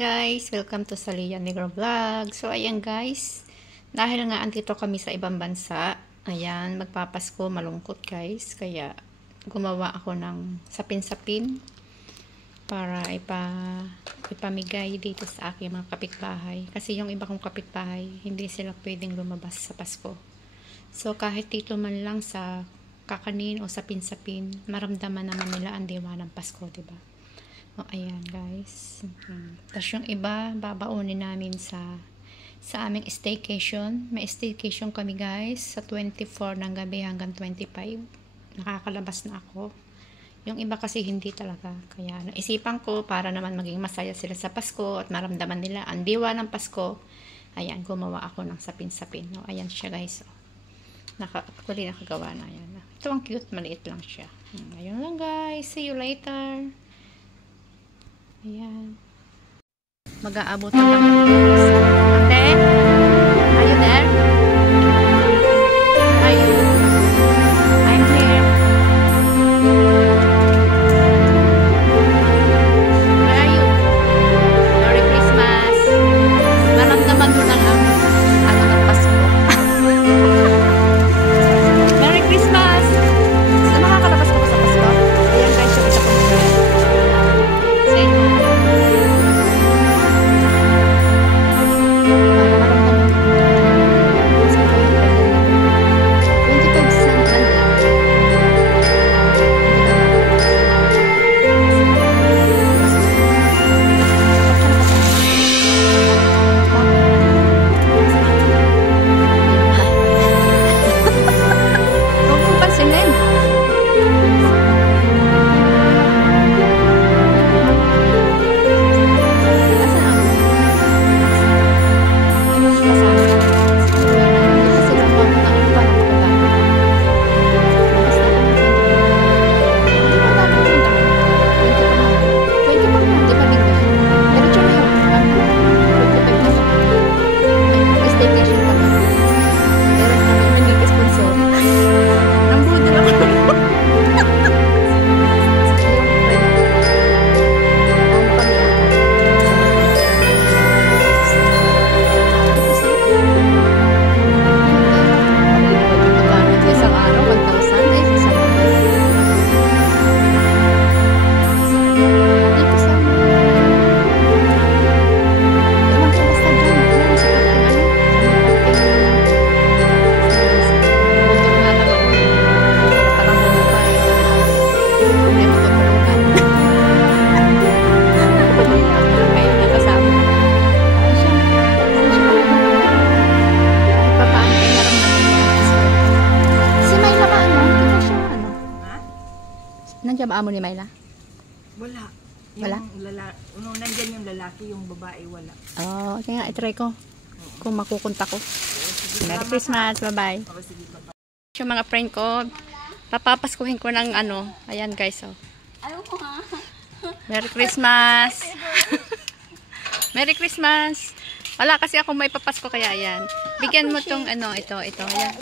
guys, welcome to Salia Negro Vlog. So ayan guys, dahil nga andito kami sa ibang bansa, ayan, magpapasko, malungkot guys, kaya gumawa ako ng sapin-sapin para ipamigay dito sa aking mga kapitbahay. Kasi yung iba kong kapitbahay, hindi sila pwedeng lumabas sa Pasko. So kahit dito man lang sa kakanin o sapin-sapin, maramdaman naman nila ang diwa ng Pasko, diba? O, ayan guys. Tapos yung iba, babaunin namin sa aming staycation. May staycation kami guys, sa 24 ng gabi hanggang 25. Nakakalabas na ako. Yung iba kasi hindi talaga. Kaya naisipan ko para naman maging masaya sila sa Pasko at maramdaman nila ang diwa ng Pasko. Ayan, gumawa ako ng sapin-sapin. O, ayan siya guys. Actually nakagawa na. Ayan. Ito ang cute, maliit lang siya. Ayun lang guys. See you later. Ayan. Mag-aabot na lang. Ate? Are you there? Are you? I'm here. Where are you? Merry Christmas. Maramdaman mo lang ang ng Pasko. Merry Christmas. So, makakalabas ko ba sa Pasko? Ayan guys, yung isa kong friend. Say no. Nandiyan ba amo ni Myla? Wala. Wala? Nandyan yung lalaki, yung babae wala. Oh, kaya nga, itry ko. Kung makukunta ko. Merry Christmas, bye-bye. Yung mga friend ko, papapaskuhin ko ng ano, ayan guys, oh. Merry Christmas. Merry Christmas. Wala kasi ako may papasko, kaya ayan. Bigyan mo tong ano, ito, ayan.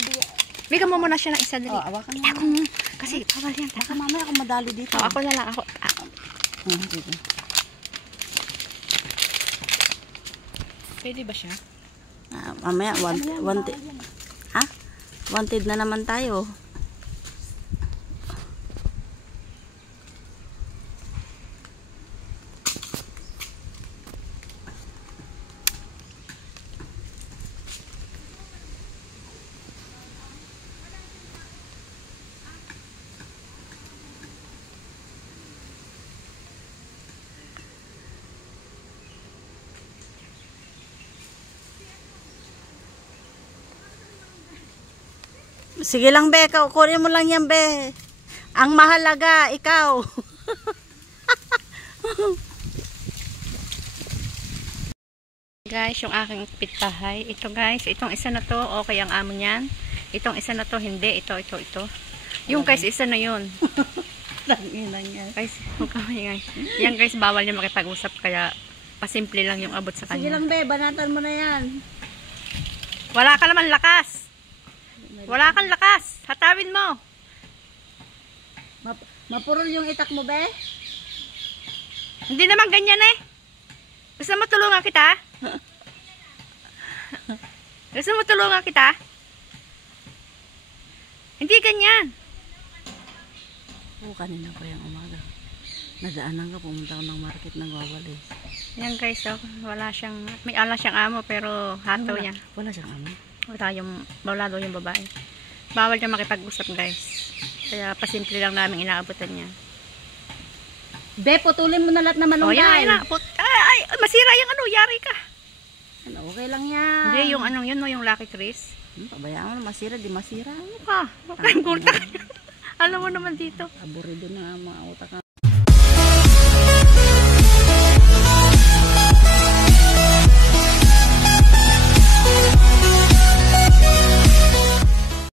Bigyan mo muna siya ng isa dali. Awakan mo. Ako kasi bawal yan. Baka mamaya ako madali dito. Ako na lang. Ako. Pwede ba siya? Mamaya, wanted. Ha? Wanted na naman tayo. Sige lang be, kunin mo lang yan be. Ang mahalaga, ikaw. Guys, yung aking pitbahay. Ito guys, itong isa na to, okay ang amo niyan. Itong isa na to, hindi. Ito. Yung guys, isa na yun. Guys, guys. Yan guys, bawal niya makipag-usap, kaya pasimple lang yung abot sa kanya. Sige lang be, banatan mo na yan. Wala ka naman lakas. Wala kang lakas. Hatawin mo. Mapurol yung itak mo, be? Hindi naman ganyan eh. Gusto mo tulungan kita? Gusto mo tulungan kita? Hindi ganyan. Oo, kanina pa yung umaga. Nadaanan ka, pumunta ako ng market ng wawalis. Yan guys, oh, may ala siyang amo pero hataw niya. Wala siyang ano. Wala daw yung babae. Bawal niya makipag-usap guys. Kaya pasimple lang namin inaabutan niya. Be, putulin mo na lahat na Oh, malunggay. yan. Ay, masira yung ano, yari ka. Ano, okay lang yan. Hindi, yung anong yun, no, yung Lucky Chris. Pabayaan mo, masira, di masira. Ano ka? Huwag kang gulta. Alam mo naman dito. Aburido na ang mga utak